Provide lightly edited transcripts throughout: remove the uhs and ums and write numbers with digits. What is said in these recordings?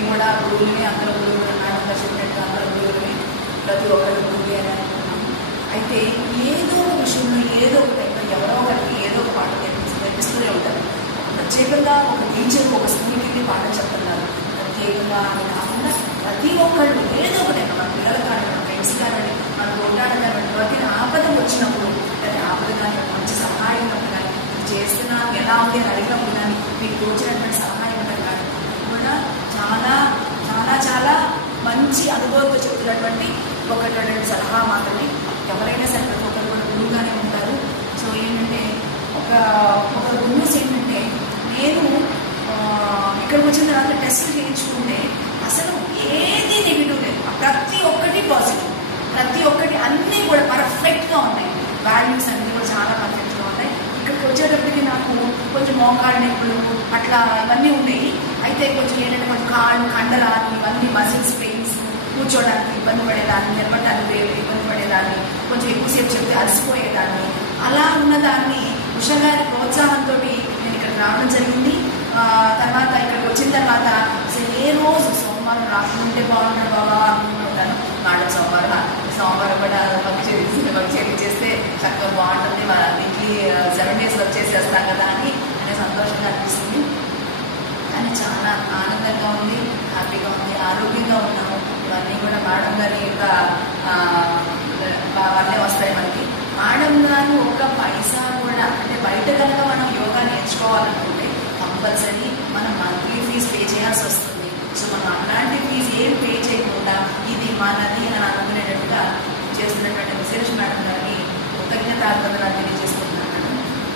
మేము కూడా గురువులని అందరూ గురువులు మేడం చెప్పినట్టు అందరూ గురువులని ప్రతి ఒక్కరు గురువు అని అనుకున్నాము. అయితే ఏదో ఒక విషయంలో ఏదో ఒక టైంలో ఎవరో ఒకరికి ఏదో ఒక పాఠం నేర్పిస్తూనే ఉంటారు. ప్రత్యేకంగా ఒక టీచర్ ఒక స్కూల్కి వెళ్ళి పాఠం చెప్తున్నారు. ప్రత్యేకంగా అని కాకుండా ప్రతి ఒక్కళ్ళు ఏదో ఒక టైంలో మన పిల్లలు కానీ మన ఫ్రెండ్స్ కానివ్వండి మన తోటాడు కానివ్వండి ప్రతి ఆపద వచ్చినప్పుడు ప్రతి ఆపద కానివ్వండి మంచి సహాయం ఉన్నప్పుడు కానీ చేస్తున్నాను ఎలా ఉంది అని అడిగినప్పుడు కానీ మీకు తోచినటువంటి సహాయం ఉండదు కానీ కూడా చాలా చాలా చాలా మంచి అనుభవంతో చెప్తున్నటువంటి ఒకటి సలహా మాత్రమే. ఎవరైనా సరే ప్రతి ఒక్కరు కూడా గురువుగానే ఉంటారు. సో ఏంటంటే ఒక గురువుస్ ఏంటంటే నేను ఇక్కడికి వచ్చిన తర్వాత టెస్ట్ చేయించుకుంటే అసలు ఏది నెగిటివ్ లేదు, ప్రతి ఒక్కటి పాజిటివ్, ప్రతి ఒక్కటి అన్నీ కూడా పర్ఫెక్ట్గా ఉన్నాయి. వాల్యూస్ అన్నీ కూడా చాలా పర్ఫెక్ట్గా ఉన్నాయి. ఇక్కడికి వచ్చేటప్పటికి నాకు కొంచెం మోకాళ్ళ నొప్పులు అట్లా ఇవన్నీ ఉన్నాయి. అయితే కొంచెం ఏంటంటే కొంచెం కాళ్ళు కండరాలు ఇవన్నీ మజిల్స్ పెయిన్స్, కూర్చోడానికి ఇబ్బంది పడేదాన్ని, నిలబడడానికి ఇబ్బంది పడేదాన్ని, కొంచెం ఎక్కువసేపు చెప్తే అలసిపోయేదాన్ని. అలా ఉన్నదాన్ని ఉషా గారి ప్రోత్సాహంతో నేను ఇక్కడికి రావడం జరిగింది. తర్వాత ఇక్కడికి వచ్చిన తర్వాత అసలు ఏ రోజు సోమవారం రాకుంటే బాగుంటాడు బాబా అనుకుంటాను. నాడు సోమవారం కూడా వర్క్ చేస్తే చక్కగా బాగుంటుంది, వీక్లీ 7 days వర్క్ చేసేస్తాం కదా అని సంతోషంగా అనిపిస్తుంది. కానీ చాలా ఆనందంగా ఉంది, హ్యాపీగా ఉంది, ఆరోగ్యంగా ఉన్నాము. ఇవన్నీ కూడా మేడం గారి యొక్క వల్లే వస్తాయి మనకి. మేడం గారు ఒక పైసా కూడా అంటే బయట కనుక మనం యోగా నేర్చుకోవాలనుకుంటే కంపల్సరీ మనం మంత్లీ ఫీజు పే చేయాల్సి వస్తుంది. సో మనం అలాంటి ఫీజు ఏం పే చేయకుండా ఇది మనది అని అనుకునేటట్టుగా చేస్తున్నటువంటి విశేష మేడం గారికి కృతజ్ఞతార్థనలు తెలియజేస్తున్నాను.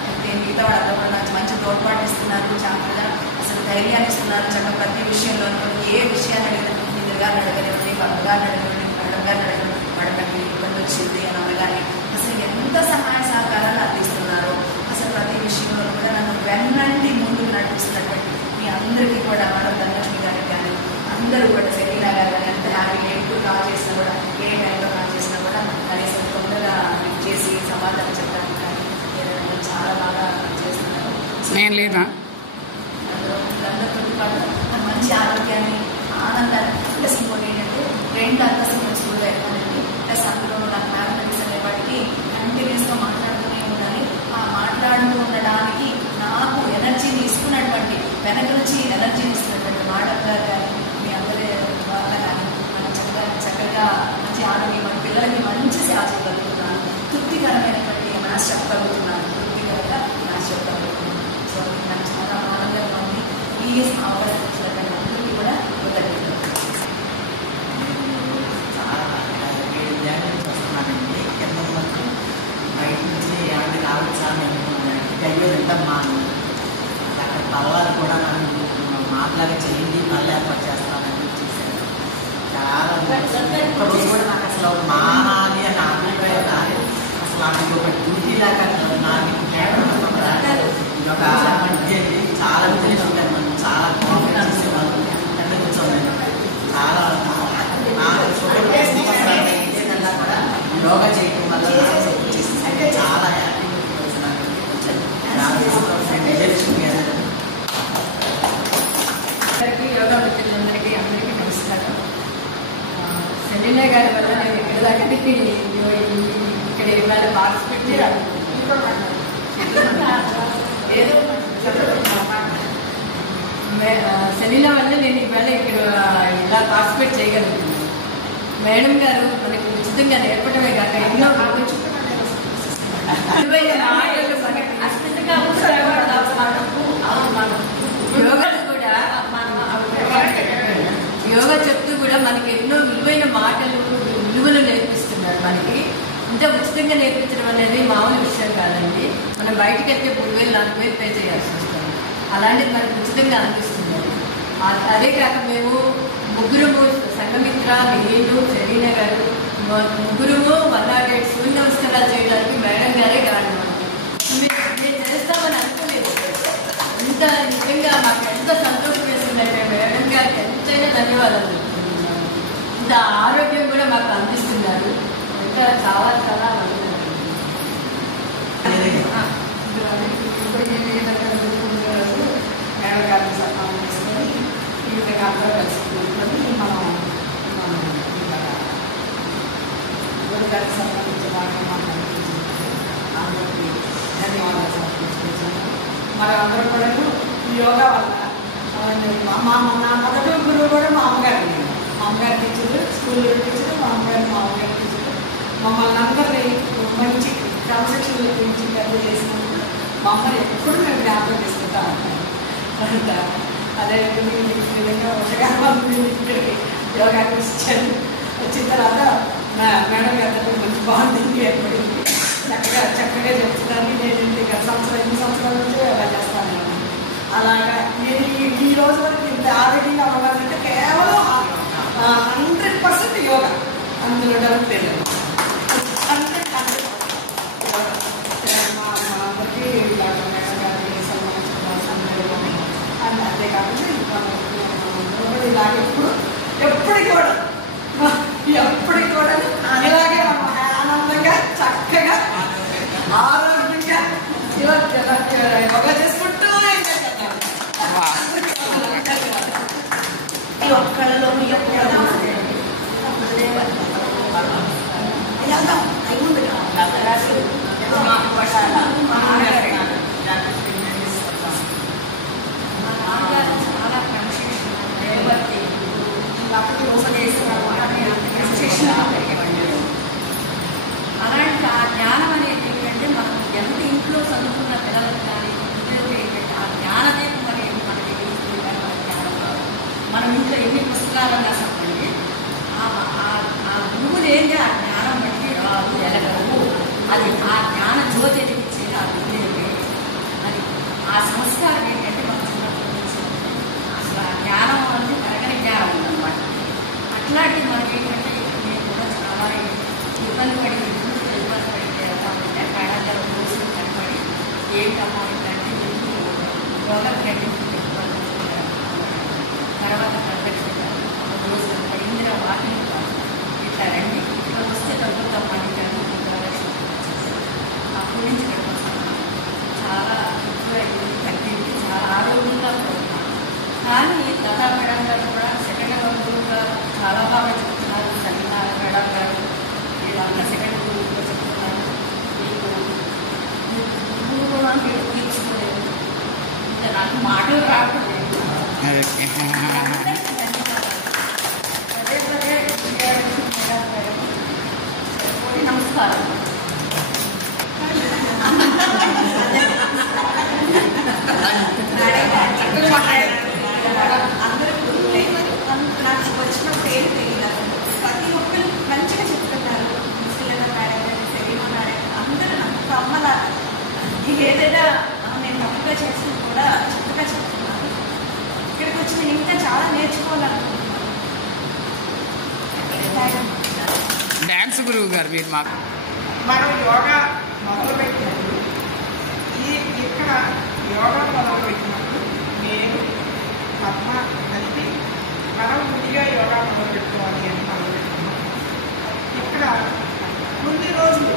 అయితే మిగతా వాళ్ళందరూ కూడా నాకు మంచి తోడ్పాటు ఇస్తున్నారు, చక్కగా అసలు ధైర్యాన్ని ఇస్తున్నారు. చక్కగా ప్రతి విషయంలో ఏ విషయాన్ని అడిగిన గారిని అడగనివ్వండి, భర్త గారిని అడగనివ్వండి, మేడం గారిని అడగనివ్వండి, మేడం గారికి ఇబ్బంది వచ్చింది అని అనగానే అసలు ఎంత సహాయ సహకారాలు అందిస్తున్నారో, అసలు ప్రతి విషయంలో కూడా నన్ను వెన్నంటి ముందుకు నడిపిస్తున్నటువంటి మీ అందరికీ కూడా మేడం ధనలక్ష్మి గారికి కానీ అందరూ కూడా సెలీనా గారు కానీ ఎంత హ్యాపీగా ఎప్పుడు కాల్ చేసినా కూడా ఏ టైంలో కాల్ చేసినా కూడా కనీసం తొందరగా చేసి సమాధానం చెప్పడానికి కానీ చాలా బాగా చేస్తున్నారు. నేను లేదా అందరితో పాటు మంచి ఆరోగ్యాన్ని ఆనందాన్ని ప్లస్ ఇంకోటి ఏంటంటే 2 అంతస్తుల స్కూల్ అయిపోయింది. ప్లస్ అందులో నాకు మ్యాథమెటిక్స్ అనేవాటికి కంటిన్యూస్గా మాట్లాడుతూనే ఉండాలి. ఆ మాట్లాడుతూ ఉండడానికి నాకు ఎనర్జీని ఇస్తున్నటువంటి వెనక నుంచి ఎనర్జీని ఇస్తున్నటువంటి మేడం గారు కానీ మీ అందరి వల్ల కానీ మనం చక్కగా మంచి ఆరోగ్యం మన పిల్లలకి మంచి సేవ చేయగలుగుతున్నాను, తృప్తికరమైనటువంటి మ్యాథ్స్ చెప్పగలుగుతున్నాను, తృప్తికరంగా మ్యాథ్స్ చెప్పగలుగుతున్నాను. సో నాకు చాలా ఆనందంగా ఉంది. ఈ అవకాశం ఇచ్చినటువంటి అందరికీ కూడా కృతజ్ఞతలు. వస్తున్నానండి కింద మొత్తం బయట నుంచి ఏమంటే రావచ్చాను అయ్యో ఎంతమ్మా అక్కడ పర్వాలు కూడా నన్ను మాట్లాడి చేయండి మళ్ళీ ఏర్పాటు చేస్తానని చేశాను. చాలా ఒక్కరోజు కూడా నాకు అసలు మానాలి అని అభిప్రాయం రాలేదు. అసలు నాకు ఒక డ్యూటీ లాగా నాకు ఇది ఒక విద్యండి. చాలా విద్యలు ఉంటాను, నన్ను చాలా కాన్ఫిడెన్స్ చేసేవాళ్ళు. అంటే కూర్చోండి చాలా కూడా యోగా చేయడం వల్ల చాలా హ్యాపీగా యోగా మిత్రులందరికీ అందరికీ నమస్కారం. సెలీనా గారి వల్ల నేను ఇక్కడ దాకా ఇక్కడ ఇవాళ పార్టిసిపేట్ చేయాలి. సెలీనా వల్ల నేను ఇవాళ ఇక్కడ ఇలా పార్టిసిపేట్ చేయగలుగుతున్నాను. మేడం గారు మనకి ఉచితంగా నేర్పడమే కాక ఎన్నో యోగా చెప్తూ కూడా మనకి ఎన్నో విలువైన మాటలు విలువలు నేర్పిస్తున్నారు. మనకి ఇంత ఉచితంగా నేర్పించడం అనేది మామూలు విషయం కాదండి. మనం బయటకు వెళ్తే 3,000-4,000 పే చేయాల్సి వస్తుంది. అలాంటిది మనకు ఉచితంగా అనిపిస్తున్నారు. అదే కాక మేము ముగ్గురుము సంఘమిత్ర, నేను, సెలీనా గారు ముగ్గురుము 108 సూర్య నమస్కారాలు చేయడానికి మేడం గారే కారణం. మేము చేస్తామని అనుకోలేదు. ఇంత నిజంగా మాకు ఎంత సంతోషం వేస్తుందంటే మేడం గారికి ఎంతైనా ధన్యవాదాలు చెప్తున్నాను. ఇంత ఆరోగ్యం కూడా మాకు అందిస్తున్నారు. ఇంకా చాలా చాలా మేడం గారిని సన్మానం చేసుకొని ఈ విధంగా అందరూ కలుసుకున్నారు. మనం అందరం కూడా యోగా వల్ల నా మొదటి గురువు కూడా మా అమ్మగారు. మా అమ్మగారు టీచరు, స్కూల్లో టీచరు, మా అమ్మగారు మా అమ్మగారు టీచరు. మమ్మల్ని అందరినీ మంచి క్రమశిక్షణలో పెంచి పెద్ద చేసినందుకు మా అమ్మని ఎప్పుడు మేము జ్ఞాపకం చేసుకుంటా ఉంటాం. అదే విధంగా ఇక్కడికి యోగాకి వచ్చాను. వచ్చిన తర్వాత మేడం గారితో మంచి బాండింగ్ ఏర్పడింది. చక్కగా చెప్తున్నాను. నేను ఎన్ని సంవత్సరాల నుంచి యోగా చేస్తాను. అలాగా నేను ఈ రోజు వరకు ఇంత ఆరోగ్యంగా అవ్వాలంటే కేవలం 100% యోగా, అందులో డౌట్ తెలియదు. 100% మా అందరికీ డాక్టర్ మేడం గారికి సన్మానించడం అంతేకాకుండా ఇంకా ఇలాగ ఎప్పటికి కూడా ఇలాగే ఆనందంగా చక్కగా ఆరోగ్యంగా యోగా చేసుకుంటూ ఒక్కళ్ళలో చాలా క్రమశిక్షణ దేవతి కాబట్టి ఉపదేశం అలాంటి ఆ జ్ఞానం అనేది ఏంటంటే మనం ఎంత ఇంట్లో చదువుకున్న పిల్లలకు కానీ ఉద్యోగం ఏంటంటే ఆ జ్ఞానదీపం అనేది మనకి జ్ఞానం మనం ఇంట్లో ఎన్ని పుస్తకాలన్నా చెప్పండి ఆ గురువులు ఏంటి ఆ జ్ఞానం బట్టి రాదు ఎలగవు. అది ఆ జ్ఞాన జ్యోతి ఎదిగించేది ఆ గురువులే. అది ఆ సంస్కారం ఏంటంటే మనం చిన్నప్పటి నుంచి అసలు ఆ జ్ఞానం అనేది తరగని జ్ఞానం ఉందన్నమాట. అట్లాంటివి మనకి ఏంటంటే నేను కూడా చాలా ఇబ్బంది పడి వెళ్తామంటే మేడం రోజులు కనపడి ఏంటమ్మా ఇట్లాంటి యోగా తర్వాత ప్రదక్షిణ రోజు కనపడి ఇందిరా వాకింగ్ ఇట్లా రండి ఇట్లా వస్తే తగ్గుతాం పండించాను ప్రదక్షిణ అప్పటి నుంచి కనిపిస్తాను. చాలా తగ్గింది, చాలా ఆరోగ్యంగా పోతున్నాను. కానీ లతా మేడం గారు కూడా సెకండ్ గురువుగా చాలా బాగా చెప్తున్నారు. సత్యనారాయణ మేడం గారు వీళ్ళంతా సెకండ్ గురువుగా చెప్తున్నారు. మీకు గురువు కూడా మీరు తీర్చుకోలేదు. ఇంకా నాకు మాటలు రావట్లేదు. పదే పదే మేడం గారు నమస్కారం. అందరూ నాకు వచ్చిన పేరు తెలియదు. ప్రతి ఒక్కరు మంచిగా చెప్తున్నారు. ముసలిగా మేడం గారు, సెలీమా మేడం అందరూ నాకు అమ్మల ఏదైనా నేను తప్పుగా చేసినా కూడా చక్కగా చెప్తున్నాను. ఇక్కడికి వచ్చి నేను ఇంకా చాలా నేర్చుకోవాలనుకుంటున్నాను. డ్యాన్స్ గురువు గారు మీరు మాకు మనం యోగా మొదలుపెట్టినప్పుడు ఇక్కడ యోగా మొదలుపెట్టినప్పుడు నేను పద్మ కలిపి మనం ముందుగా యోగా మొదలుపెట్టుకోవాలి అని మొదలుపెట్టుకున్నాం. ఇక్కడ కొన్ని రోజులు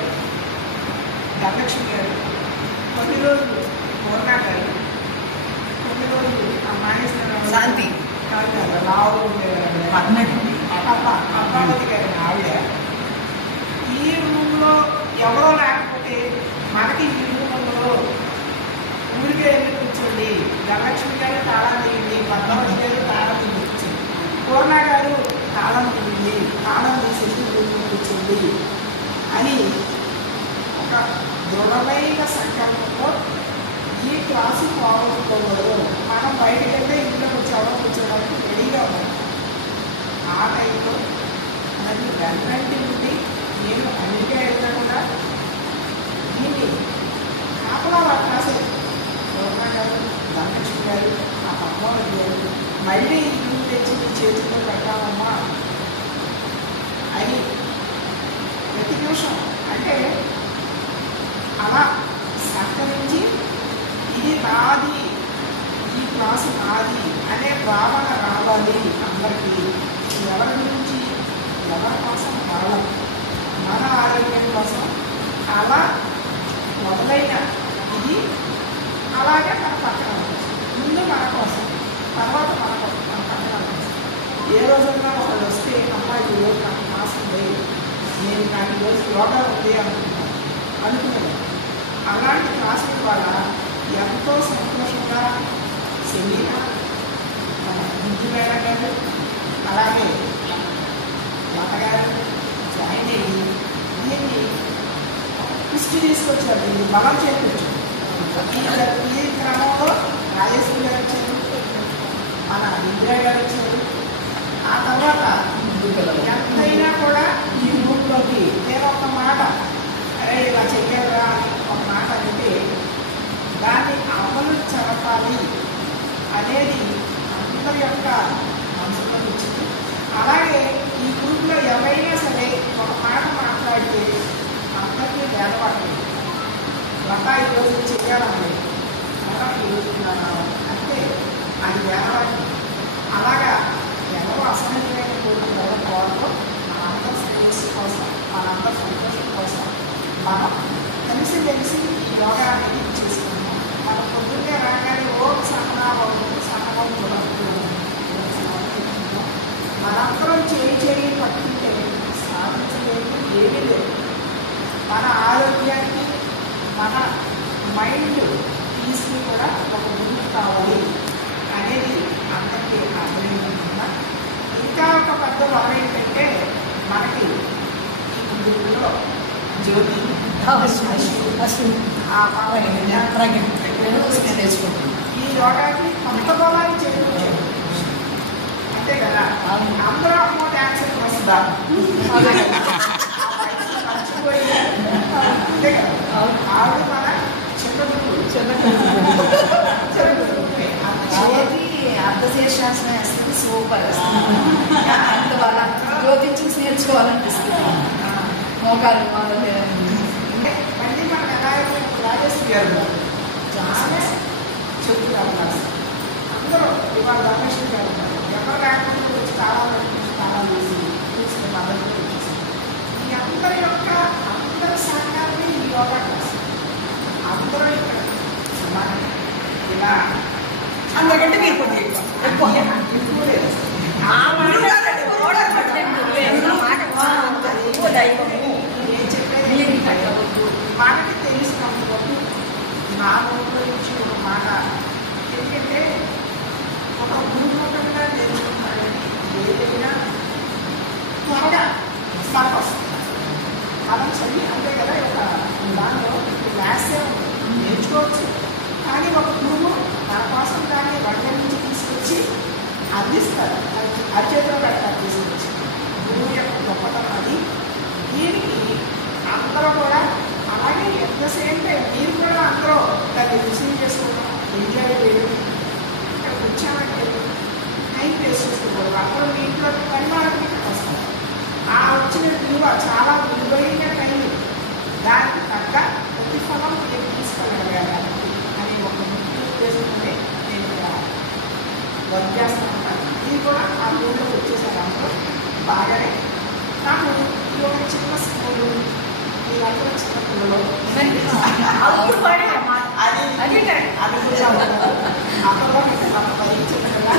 ధనలక్ష్మి గారు, కొన్ని రోజులు పూర్ణ గారు, కొన్ని రోజులు మానేశ్వరరావు శాంతి కాదు రావు ఉండేవారు పద్మావతి గారి ఆవిడ. ఈ రూమ్లో ఎవరో లేకపోతే మనకి ఈ రూపంలో ఊరికే వెళ్ళి కూర్చోండి, ధనలక్ష్మి గారు తాళం తీయండి, పద్మావతి గారు తాళం తీయచ్చు, పూర్ణ గారు తాళం తీయండి, తాళం తీసేసి రూమ్లో కూర్చోండి అని ఒక దృఢమైన సంకల్పంలో ఈ క్లాసు పోగొట్టుకోకూడదు. మనం బయటకు వెళ్తే ఇంట్లో కూర్చోవడానికి రెడీగా ఉన్నాం. ఆ టైంలో మరి వెన్నంటి నుండి నేను అమెరికా వెళ్తా కూడా దీన్ని కాపలా రాసే పూర్ణ గారు, ధనలక్ష్మి గారు, ఆ పద్మావతి గారు మళ్ళీ ఇల్లు తెచ్చి మీ చేతుల్లో పెట్టామమ్మా అని ప్రతి నిమిషం అంటే అలా సహకరించి ఇది నాది, ఈ క్లాసు నాది అనే భావన రావాలి అందరికీ. ఎవరి గురించి ఎవరి కోసం కావాలి, మన ఆరోగ్యం కోసం అలా మొదలైన ఇది అలాగే మన పక్కన ముందు మన కోసం, తర్వాత మన పక్కన కోసం. ఏ రోజున్నా వాళ్ళు వస్తే అమ్మాయి ఈరోజు నాకు క్లాస్ ఉంది, నేను నాకు ఈరోజు యోగా ఉంది అనుకునేది. అలాంటి క్లాసుల ద్వారా ఎంతో సంతోషంగా సెలీన గుంజు మేడం గారు అలాగే లతగారు జాయిన్ అయ్యి దీన్ని దృష్టి తీసుకొచ్చారు. దీన్ని బలం చేకూర్చారు. ఈ క్రమంలో రాజేశ్వరి గారు వచ్చారు, మన ఇందిరా గారు వచ్చారు. ఆ తర్వాత ఎంతైనా కూడా ఈ గ్రూప్లోకి నేను ఒక మాట, అరే ఇలా చెయ్యాలా అని ఒక మాట అంటే దాన్ని అమలు జరపాలి అనేది అందరి యొక్క మనసులోకి వచ్చింది. అలాగే ఈ గ్రూప్లో ఎవరైనా సరే ఒక మాట మాట్లాడితే అందరికీ వేదపడలేదు. లత ఈరోజు చెయ్యాలని మనం ఈరోజు అంటే అది వేదవాడి. అలాగా ఎవరో అసహ్యమైన కోరుకున్న కోరలో మనందరి శ్రేయస్సు కోసం, మనందరి సంతోషం కోసం మనం కలిసి ఈ యోగా అనేది చేసుకుంటాం. మనం పొద్దున్నే రాగానే సహనాభం మనందరం చేయి పట్టుకుంటే సాధించలేదు ఏమీ లేదు. మన ఆరోగ్యానికి, మన మైండ్ పీస్కి కూడా ఒక ముందు కావాలి అనేది అందరికీ అర్థమైందా. ఇంకా ఒక పెద్ద వరం ఏంటంటే మనకి ఈ గుడిలో జ్యోతి ఈ యోగాకి కొంత బలాన్ని చేకూర్చారు అంతే కదా. అందరూ అమ్మో డ్యాన్స్ వస్తుందా మర్చిపోయి అంతే కదా. ఆవిడ మన అర్ధశీర్షాసనం వేస్తుంది, సూపర్ అంత వాళ్ళంతా జ్యోతించి నేర్చుకోవాలనిపిస్తుంది. మోకాలు అంటే మళ్ళీ మనం ఎలా రాజేశ్వరి గారు చాలా చెప్తున్నారు. అందరూ ఇవాళ రమేష్ గారు ఉన్నారు, ఎవరు లేకుండా వచ్చి చాలా చేసి చూసిన మద్దతు వచ్చేసింది. ఈ అందరి యొక్క అందరి సహకారాన్ని ఈ యోగా క్లాస్ అందరూ ఇక్కడ సమానం. ఇలా అందుకంటే మీరు ఎక్కువ లేదు. ఏం చెప్పేది మనకి తెలిసినప్పుడు నా నోట్లో నుంచి ఒక మాట ఎందుకంటే ఒక గురుముఖంగా నేర్చుకుంటాడని ఏదైనా త్వరగా స్టార్ట్ వస్తుంది. అలా చదివి అంతే కదా. ఒక దానిలో క్లాసే నేర్చుకోవచ్చు, కానీ ఒక గురువు మన కోసం దాన్ని వంట నుంచి తీసుకొచ్చి అందిస్తారు. అరిచేతిలో పెడతారు తీసుకొచ్చి. గురువు యొక్క గొప్పతనం అది. దీనికి అందరూ కూడా అలాగే ఎంతసేపు మీరు కూడా అందరూ దాన్ని రిసీవ్ చేసుకోవడం, ఎంజాయ్ చేయడం, ఇక్కడ వచ్చామంటే టైం వేస్ట్ చేసుకోకూడదు. అందరూ మీ ఇంట్లో పరిమాణానికి ఇక్కడికి వస్తారు. ఆ వచ్చిన విలువ చాలా విలువైన టైం, దానికి తగ్గ ప్రతిఫలం నేను తీసుకోగలగాలి అని ఒక ముఖ్య ఉద్దేశంతో నేను వర్క్ చేస్తాను. ఇది కూడా ఆ ఊళ్ళో వచ్చేసారు అందరూ బాగానే. నాకు ఈ ఒక చిన్న స్కూలు మీరందరూ చిన్న పిల్లలు అప్పుడు పడే అది అనుకుంటా ఉన్నారు. అందరూ మనం భరించిన కదా.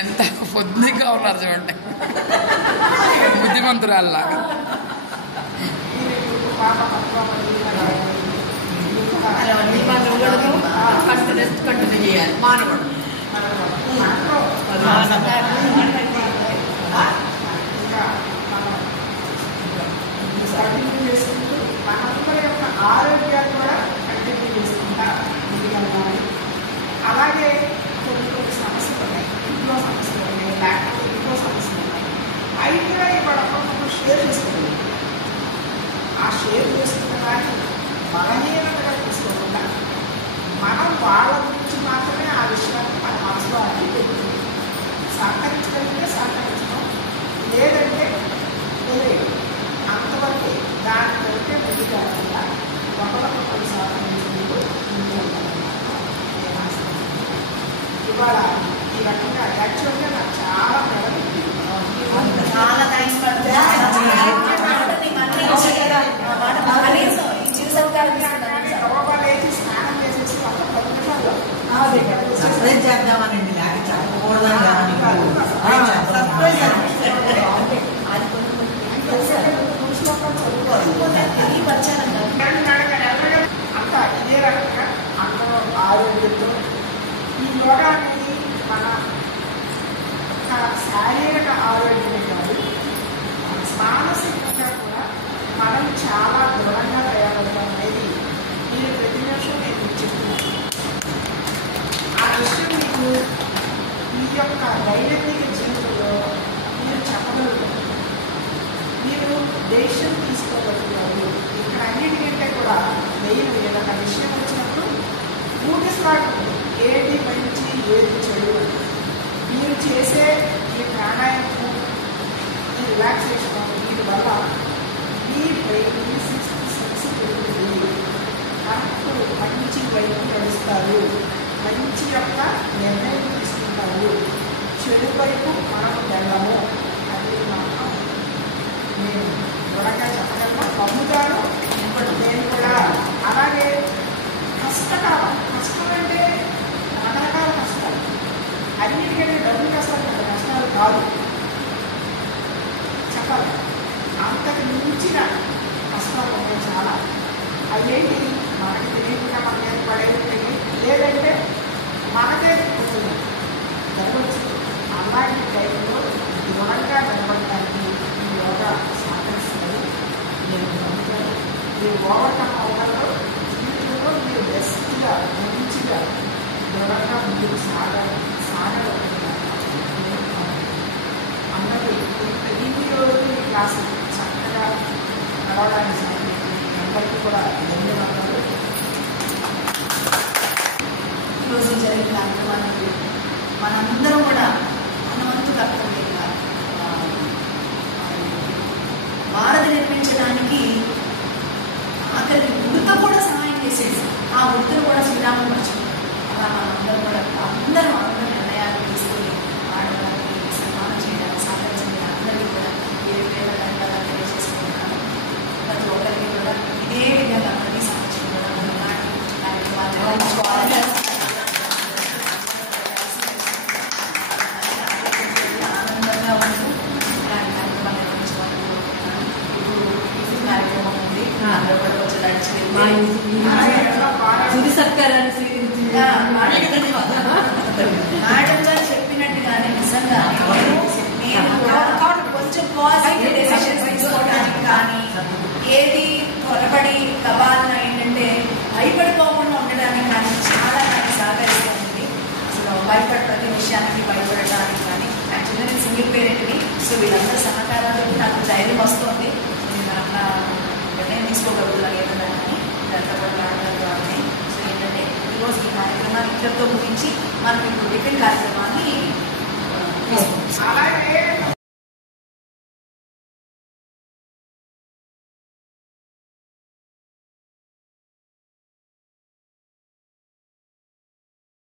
ఎంత పొద్దుగా ఉన్నారు చూడండి, బుద్ధిమంతురాల్లాగా. కంటిన్యూ చేయాలి మానవుడు. కంటిన్యూ చేసుకుంటూ మనందరి యొక్క ఆరోగ్యాన్ని కూడా కంటిన్యూ చేసుకుంటా ముందుకెళ్ళాలి. అలాగే కొన్ని సమస్యలు ఉన్నాయి, ఇంట్లో సమస్యలు ఉన్నాయి, లేకపోతే ఇంట్లో సమస్యలు ఉన్నాయి. అవి కూడా ఇవాళ షేర్ చేసుకోవాలి. ఆ షేర్ చేసుకున్న దాన్ని బలహీనతగా తీసుకోకుండా మనం వాళ్ళ గురించి మాత్రమే ఆ విషయాన్ని మన మనసులో అన్ని పెట్టుకుంది. సహకరించగలిగితే సహకరించడం, లేదంటే లేదు. అంతవరకు దాని వరకే ముందు కాకుండా ఒకరికొకరు సహకరించుకుంటూ ముందు నేను ఆశిస్తున్నాను. ఇవాళ ఈ రకంగా యాక్చువల్గా నాకు చాలా చాలా థ్యాంక్స్ లేచి స్నానం చేసేసి ఒక 10 నిమిషాల్లో సర్ప్రైజ్ చేద్దామనండి, లేక చెప్పకూడదని అది కాకపోతే తెలియపరచాలంట. అంతా ఇదే రకంగా అందరూ ఆరోగ్యంతో ఈ యోగా అనేది మన శారీరక ఆరోగ్యమే కాదు, మానసికంగా కూడా మనం చాలా దృఢంగా తయారవుతాం అనేది మీరు ప్రతి నిమిషం నేను చెప్తున్నాను. ఆ విషయం మీకు మీ యొక్క దైనందిక జీవితంలో మీరు చెప్పగలుగుతారు, మీరు డెసిషన్ తీసుకోగలుగుతారు. ఇక్కడ అన్నిటికంటే కూడా మెయిన్ ఏదైనా విషయం వచ్చినప్పుడు ఊహిస్తాడు ఏది మంచి ఏది చెడు. మీరు చేసే ఈ ప్రాణాయామం, ఈ రిలాక్సేషన్, వీటి వల్ల మీ బ్రెయిన్ 6 పెరుగుతుంది. కరెక్ట్ మంచి వైపు నడుస్తారు, మంచి యొక్క నిర్ణయం తీసుకుంటారు, చెడు వైపు మనం వెళ్ళము. అది మాత్రం నేను త్వరగా చెప్పగలను, పొందుతాను నేను కూడా. అలాగే కష్టకాలం, కష్టం అంటే రకరకాల కష్టాలు, అన్నిటికంటే డబ్బులు కష్టాలు కష్టాలు కాదు చెప్పాలి. అంతకు మించిన కష్టాలు ఉంటాయి చాలా. అవేంటి మనకి తెలియకుండా మన మీద పడేది, లేదంటే మనకే పుట్టింది జరగవచ్చు. అలాంటి టైంలో దృఢంగా నిలబడటానికి ఈ యోగా సహకరిస్తుంది. నేను నమ్ముతాను మీరు ఓవర్కమ్ అవ్వడంలో జీవితంలో మీరు బెస్ట్గా మంచిగా దృఢంగా ముందుకు సాగలుగుతున్నారు. అందరూ ఇన్ని రోజులు ఈ క్లాసు చక్కగా నడవడానికి సాగింది. అందరికీ కూడా ధన్యవాదాలు. ఈరోజు జరిగిన కార్యక్రమానికి మనందరం కూడా మన వంతు కర్తవ్యంగా వారధి నిర్మించడానికి ఆఖరికి ఉడత కూడా సహాయం చేసేసి ఆ ఉడతను కూడా శ్రీరాములు మర్చిపోయారు. అలా మనందరం కూడా అందరూ నిర్ణయాలు తీసుకొని ఆడవారికి సన్మానం చేయడానికి సహకరించండి. అందరికీ కూడా ఏ విధంగా ధన్యవాదాలు తెలియజేసుకుంటున్నాను. ప్రతి ఒక్కరికి కూడా ఇదే విధంగా ప్రతి సంవత్సరం కూడా మన కార్యక్రమాలు ఆనందంగా ఉంటూ ఇలాంటి కార్యక్రమాలు నిర్వహించడానికి కోరుకుంటున్నాను. ఇప్పుడు టిఫిన్ కార్యక్రమం ఉంది, అందరూ కూడా కొంచెం నడిచి తుది సత్కారాన్ని స్వీకరించి మేడం గారు చెప్పినట్టుగానే నిజంగా నేను కూడా కొంచెం పాజిటివ్ డెసిషన్స్ తీసుకోవడానికి కానీ ఏది త్వరపడి గబాలను ఏంటంటే భయపడిపోకుండా ఉండడానికి కానీ చాలా నాకు సహకరిస్తుంది. అసలు ప్రతి విషయానికి భయపడడానికి కానీ యాక్చువల్గా నేను సింగిల్ పేరెంట్ని. సో వీళ్ళందరూ సహకారాలు నాకు ధైర్యం వస్తుంది. నేను అట్లా నిర్ణయం తీసుకోగలుగుతున్నాను ఏదన్నా కానీ ఇదంతా కూడా మేడం గారు. సో ఏంటంటే ఈరోజు ఈ కార్యక్రమాన్ని ఇద్దరితో ముగించి మనం ఇప్పుడు టిఫిన్ కార్యక్రమాన్ని అలాగే